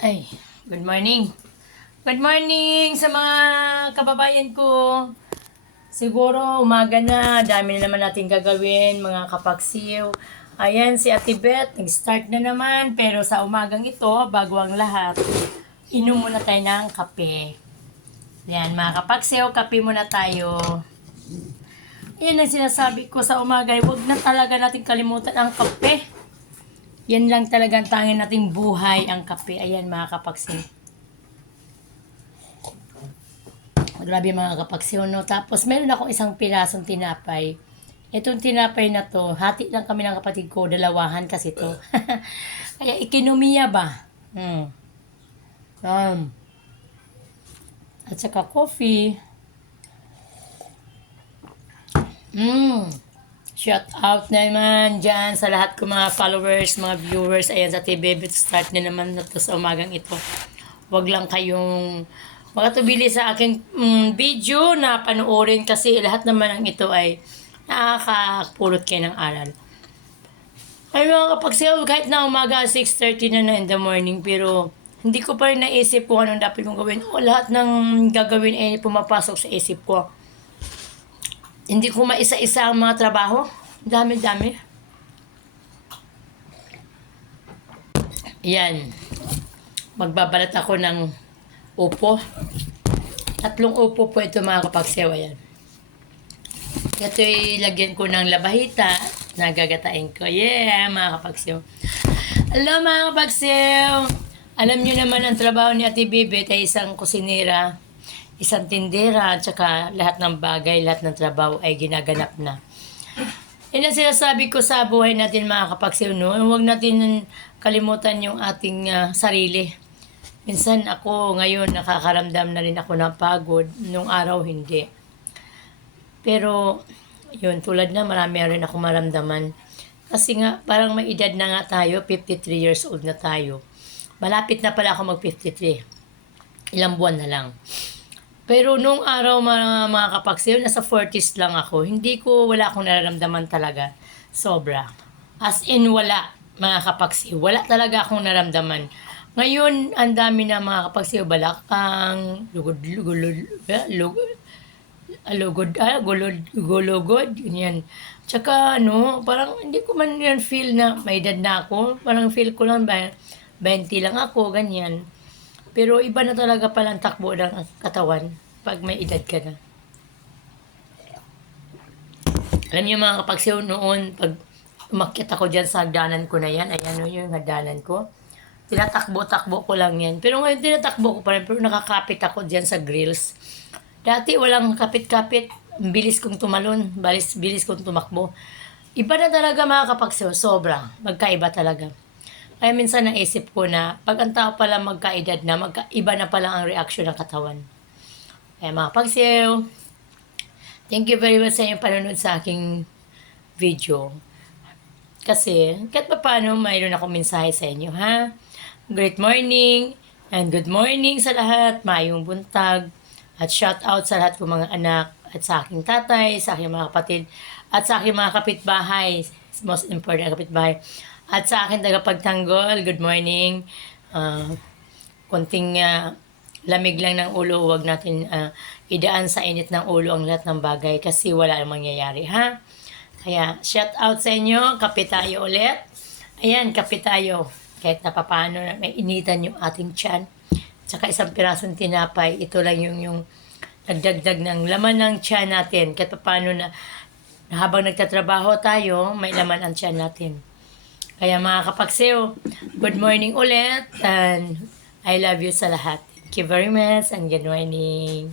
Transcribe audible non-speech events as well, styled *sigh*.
Ay, good morning. Good morning sa mga kababayan ko. Siguro umaga na, dami na naman natin gagawin, mga kapaksiw. Ayan, si Ate Beth, nag-start na naman. Pero sa umagang ito, bago ang lahat, inom muna tayo ng kape. Yan, mga kapaksiw, kape muna tayo. Yan ang sinasabi ko sa umaga, huwag na talaga natin kalimutan ang kape. Yan lang talagang tangin nating buhay ang kape. Ayan mga kapaksin. Grabe mga kapaksin, no? Tapos meron akong isang pirasong tinapay. Itong tinapay na to, hati lang kami ng kapatid ko, dalawahan kasi to. *laughs* Kaya ikinomiya ba? Hmm. Um. At saka coffee. Mm. Shout out naman dyan sa lahat ko mga followers, mga viewers. Ayan sa TV, start na naman na to sa umagang ito. Huwag lang kayong makatubili sa aking mm, video na panoorin kasi lahat naman ng ito ay nakakapulot kayo ng aral. Ay mga kapagsayaw, kahit na umaga 6.30 na na in the morning, pero hindi ko pa rin naisip kung anong dapat kong gawin. O lahat ng gagawin ay pumapasok sa isip ko. Hindi ko maisa-isa ang mga trabaho. Dami-dami. Yan. Magbabalat ako ng upo. Tatlong upo po ito mga kapagsewa yan. Ito lagyan ko ng labahita. Nagagatain ko. Yeah, mga kapagsew. Hello mga kapagsew. Alam nyo naman ang trabaho ni Ate Bibit ay isang kusinera isang tindera at saka lahat ng bagay, lahat ng trabaho ay ginaganap na. Yan ang sinasabi ko sa buhay natin mga kapagsiw, no? Huwag natin kalimutan yung ating ah, sarili. Minsan ako ngayon nakakaramdam na rin ako ng pagod, nung araw hindi. Pero yun, tulad na marami rin ako maramdaman. Kasi nga, parang may edad na nga tayo, 53 years old na tayo. Malapit na pala ako mag 53. Ilang buwan na lang. Pero nung araw mga, mga kapagsiyo, nasa 40s lang ako. Hindi ko, wala akong nararamdaman talaga. Sobra. As in, wala mga kapagsiyo. Wala talaga akong naramdaman. Ngayon, ang dami na mga kapagsiyo, balakang, lugod, lugod, lugod, lugod, ah, gulod, gulugod, ganyan. Tsaka, ano, parang hindi ko man yan feel na may edad na ako. Parang feel ko lang, ba, 20 lang ako, ganyan. Pero iba na talaga palang takbo ng katawan pag may edad ka na. Alam niyo mga kapagsiw noon, pag umakyat ako dyan sa hagdanan ko na yan, ayan o yung hagdanan ko, tinatakbo-takbo ko lang yan. Pero ngayon tinatakbo ko pa rin, pero nakakapit ako dyan sa grills. Dati walang kapit-kapit, bilis kong tumalon, balis, bilis kong tumakbo. Iba na talaga mga kapagsiw, sobra, magkaiba talaga. Kaya minsan naisip ko na pag ang tao pala magkaedad na, magkaiba na pala ang reaksyon ng katawan. Kaya mga pagsiw, thank you very much sa inyong panonood sa aking video. Kasi, kahit pa paano, mayroon akong mensahe sa inyo, ha? Great morning, and good morning sa lahat, mayong buntag, at shout out sa lahat kong mga anak, at sa aking tatay, sa aking mga kapatid, at sa aking mga kapitbahay, most important kapitbahay, at sa aking tagapagtanggol, good morning. Uh, konting uh, lamig lang ng ulo, huwag natin uh, idaan sa init ng ulo ang lahat ng bagay kasi wala namang mangyayari, ha? Kaya, shout out sa inyo, kape tayo ulit. Ayan, kape tayo. Kahit na papaano na may initan yung ating tiyan. Tsaka isang pirasong tinapay, ito lang yung, yung nagdagdag ng laman ng tiyan natin. Kahit papaano na, na habang nagtatrabaho tayo, may laman ang tiyan natin. Kaya mga kapagsew, good morning ulit and I love you sa lahat. Thank you very much and good morning.